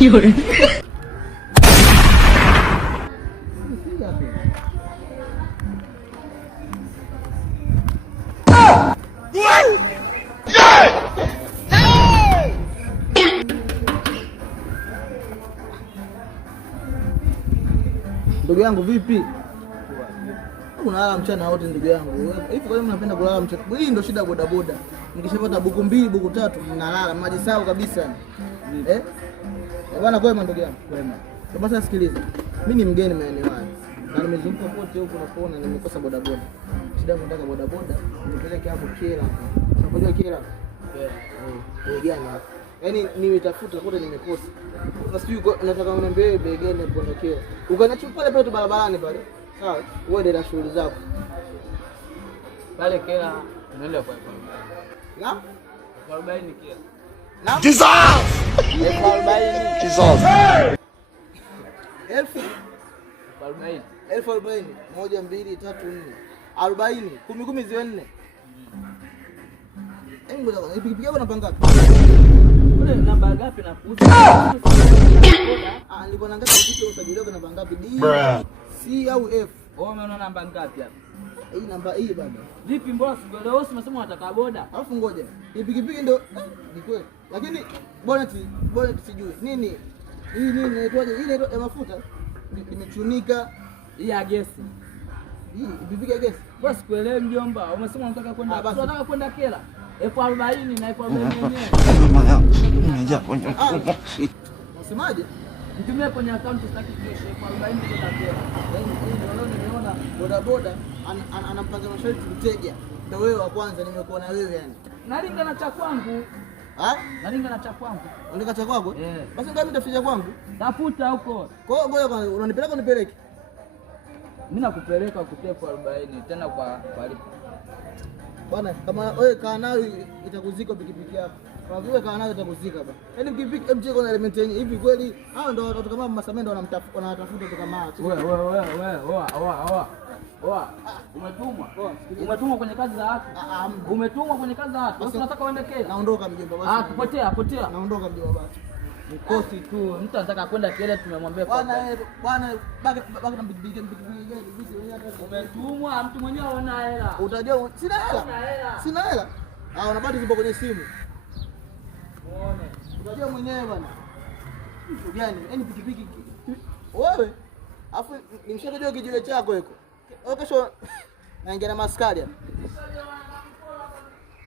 Yule. Ndugu yangu vipi? Unalala mchana wote ndugu yangu. Hivi kwa nini unapenda kulala mchana? Hii ndio shida boda boda. Nikishapata buku 2, buku 3 ninalala maji sawa kabisa. Bwana kwema ndugu yangu. Kwema. Sasa sikiliza. Mimi ni mgeni maeneo haya. Na nimezunguka kote huko na kuona nimekosa boda boda. Shida yangu nataka boda boda nipeleke hapo Kela. Unajua Kela? Gani? Yaani nimetafuta kote nimekosa. Sasa sijui nataka uniambie bei gani ya kuondokea. Ukaniacha pale pale tu barabarani pale. Sawa, uende na shughuli zako. Pale Kela tunaenda kwa Na? 40 Kela. Na? Jesus! 40. Jesus! 40. 40. 1 2 3 4. 40. 10 ziwe 4. Ngoja pikipiki yako napanga ngapi? Ule namba ngapi na kuuza? Nilikuwa naangalia pikipiki usajili wako namba ngapi? D, C au F? Wewe umeona namba ngapi hapa? Hii namba hii baba. Vipi mbona leo umesema unataka boda? Alafu ngoja. Hii pikipiki ndio ni kweli. Lakini bonnet sijui. Nini? Hii nini inaitwaje? Hii inaitwa ya mafuta. Imechunika. Hii ya gesi. Hii pikipiki ya gesi. Bora sikuelewi mjomba. Umesema unataka kwenda unataka kwenda Kela. 40 na 40 yenyewe. Mama yangu. Nimejaa kwenye mfumo. Unasemaje? Nitumie kwenye account sitaki kesho 40 kwenda Kela. Leo nimeona boda boda anampanga masharti mteja. Ndio wewe wa kwanza nimekuona wewe yani. Nalinga na cha kwangu. Nalinga na cha kwangu. Unalinga cha kwako? Basi ngapi nitaficha kwangu? Tafuta huko. Kwa hiyo ngoja kwanza unanipeleka unipeleke. Mimi nakupeleka kutia 40 tena kwa lipo. Bwana kama wewe kaa nayo itakuzika pikipiki yako. Kwa vile kaa nayo itakuzika bwana. Yaani pikipiki MJ kuna element yenyewe hivi kweli hao ndio watu kama Masamendo wanatafuta tu kama wewe. Umetumwa kwenye kazi za watu. Umetumwa kwenye kazi za watu. Sasa unataka uende Kela. Naondoka mjomba basi. Potea. Naondoka mjomba basi. Mkosi tu. Mtu anataka kwenda Kela tumemwambia bwana baki na pikipiki umetumwa mtu mwenyewe ana hela. Utajua sina hela. Unapata zipo kwenye simu. Muone. Utajua mwenyewe bwana. Kitu gani? Yaani pikipiki wewe. Afu nimshakajua kijiwe chako hiko. Kesho naingia na maskari hapa.